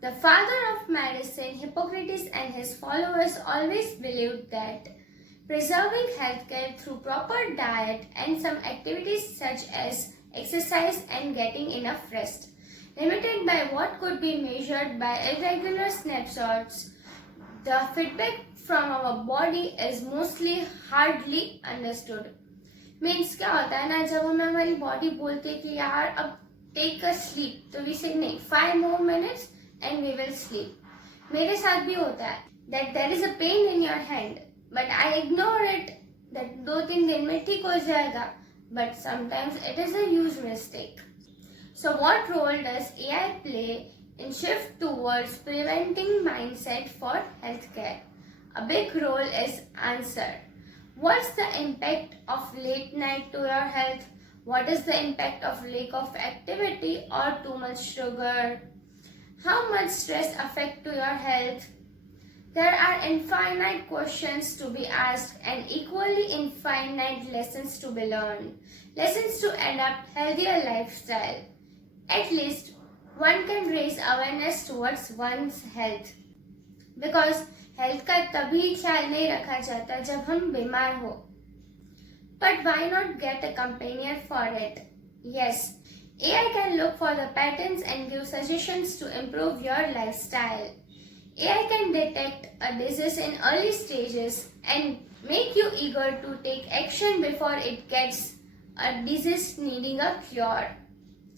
The father of medicine, Hippocrates, and his followers always believed that preserving healthcare through proper diet and some activities such as exercise and getting enough rest, limited by what could be measured by irregular snapshots, the feedback from our body is mostly hardly understood. Means क्या होता है ना, जब हमें हमारी body बोलती है कि यार अब टेक अ स्लीप, तो वी से नहीं 5 more minutes and we will sleep. मेरे साथ भी होता है that there is a pain in your hand, but I ignore it, that 2-3 दिन में ठीक हो जाएगा, but sometimes it is a huge mistake. So what role does AI play in shift towards preventing mindset for healthcare? A big role is answer. What's the impact of late night to your health? What is the impact of lack of activity or too much sugar? How much stress affect to your health? There are infinite questions to be asked and equally infinite lessons to be learned. Lessons to adapt healthier lifestyle. At least one can raise awareness towards one's health. Because health का तभी ख्याल नहीं रखा जाता जब हम बीमार हो. But why not get a companion for it? Yes, AI can look for the patterns and give suggestions to improve your lifestyle. AI can detect a disease in early stages and make you eager to take action before it gets a disease needing a cure.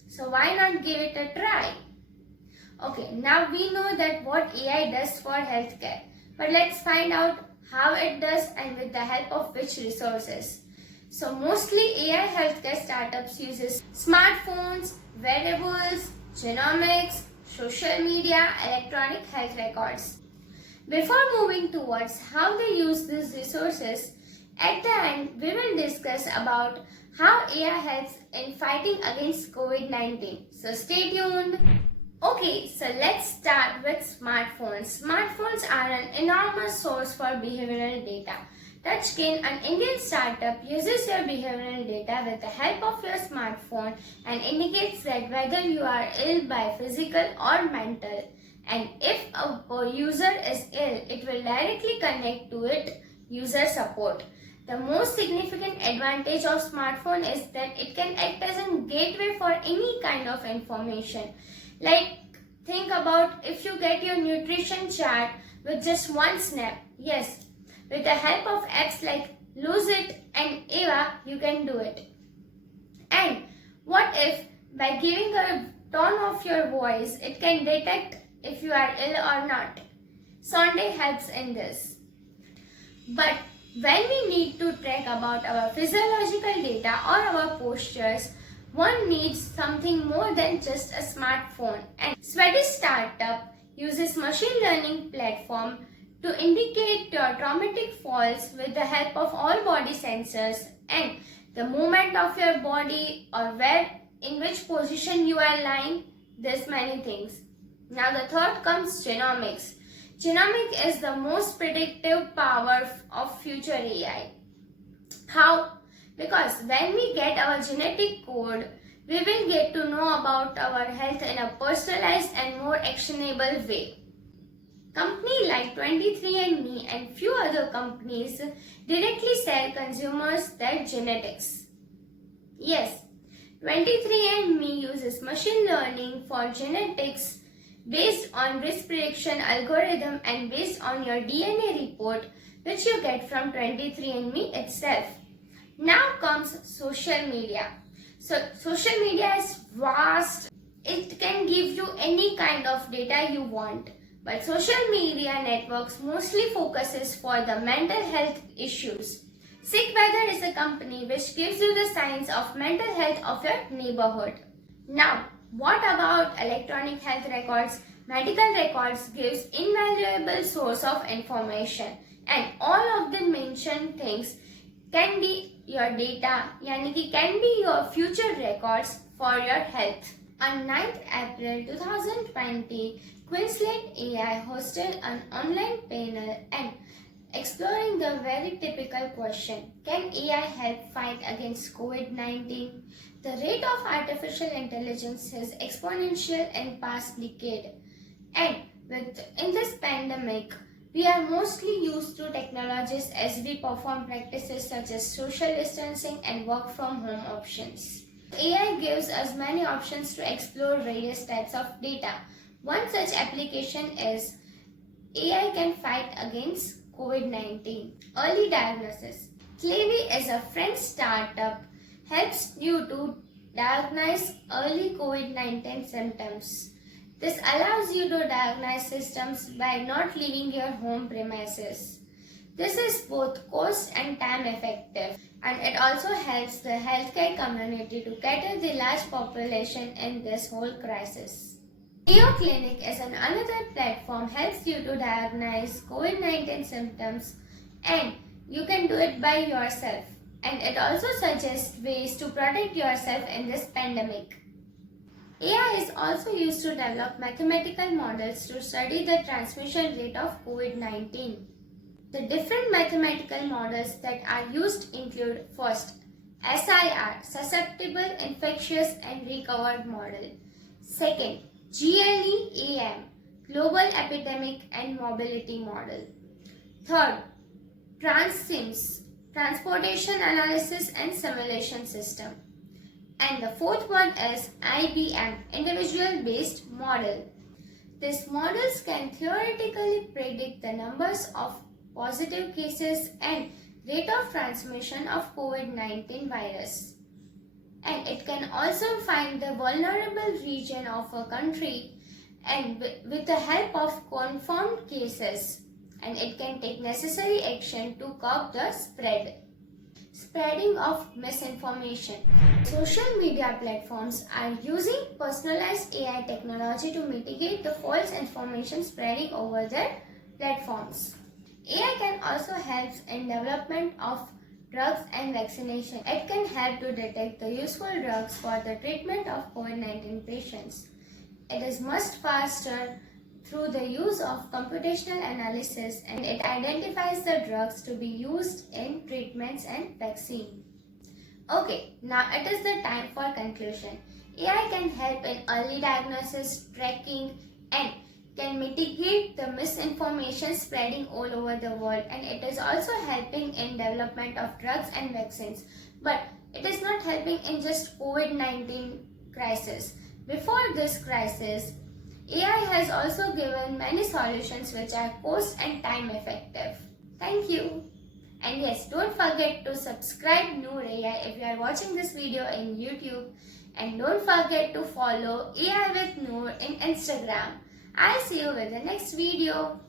So why not give it a try? Okay, now we know that what AI does for healthcare. But let's find out how it does and with the help of which resources. So mostly AI healthcare startups uses smartphones, wearables, genomics, social media, electronic health records. Before moving towards how they use these resources, at the end we will discuss about how AI helps in fighting against COVID-19. So stay tuned. Okay, so let's start with smartphones. Smartphones are an enormous source for behavioral data. Touchkin, an Indian startup, uses your behavioral data with the help of your smartphone and indicates that whether you are ill by physical or mental. And if a user is ill, it will directly connect to it user support. The most significant advantage of smartphone is that it can act as a gateway for any kind of information. Like, think about if you get your nutrition chart with just one snap. Yes, with the help of apps like It and Ava, you can do it. And what if by giving a tone of your voice, it can detect if you are ill or not? Sonde helps in this. But when we need to track about our physiological data or our postures, one needs something more than just a smartphone. And Swedish startup uses machine learning platform to indicate your traumatic falls with the help of all body sensors and the movement of your body or where in which position you are lying, this many things. Now the third comes genomics. Genomic is the most predictive power of future AI. How? Because when we get our genetic code, we will get to know about our health in a personalized and more actionable way. Companies like 23andMe and few other companies directly sell consumers their genetics. Yes, 23andMe uses machine learning for genetics based on risk prediction algorithm and based on your DNA report which you get from 23andMe itself. Now comes social media. So social media is vast. It can give you any kind of data you want. But social media networks mostly focuses for the mental health issues. Sick Weather is a company which gives you the signs of mental health of your neighborhood. Now, what about electronic health records? Medical records gives invaluable source of information and all of the mentioned things can be your data, yani ki can be your future records for your health. On 9th April 2020, Queensland AI hosted an online panel and exploring the very typical question, can AI help fight against COVID-19? The rate of artificial intelligence is exponential in past decade. And in this pandemic, we are mostly used to technologies as we perform practices such as social distancing and work from home options. AI gives us many options to explore various types of data. One such application is AI can fight against COVID-19. Early diagnosis. Clavy is a French startup helps you to diagnose early COVID-19 symptoms. This allows you to diagnose symptoms by not leaving your home premises. This is both cost and time effective, and it also helps the healthcare community to cater the large population in this whole crisis. Neo Clinic is another platform helps you to diagnose COVID-19 symptoms, and you can do it by yourself. And it also suggests ways to protect yourself in this pandemic. AI is also used to develop mathematical models to study the transmission rate of COVID-19. The different mathematical models that are used include first, SIR, Susceptible, Infectious and Recovered Model. Second, GLEAM, Global Epidemic and Mobility Model. Third, TransSIMS, Transportation Analysis and Simulation System. And the fourth one is IBM, Individual Based Model. These models can theoretically predict the numbers of positive cases and rate of transmission of COVID-19 virus. And it can also find the vulnerable region of a country and with the help of confirmed cases. And it can take necessary action to curb the spreading of misinformation. Social media platforms are using personalized AI technology to mitigate the false information spreading over their platforms. AI can also help in development of drugs and vaccination. It can help to detect the useful drugs for the treatment of COVID-19 patients. It is much faster through the use of computational analysis, and it identifies the drugs to be used in treatments and vaccine. Okay, now it is the time for conclusion. AI can help in early diagnosis, tracking, and can mitigate the misinformation spreading all over the world, and it is also helping in development of drugs and vaccines. But it is not helping in just COVID-19 crisis. Before this crisis, AI has also given many solutions which are cost and time effective. Thank you. And yes, don't forget to subscribe Noor AI if you are watching this video in YouTube. And don't forget to follow AI with Noor in Instagram. I'll see you with the next video.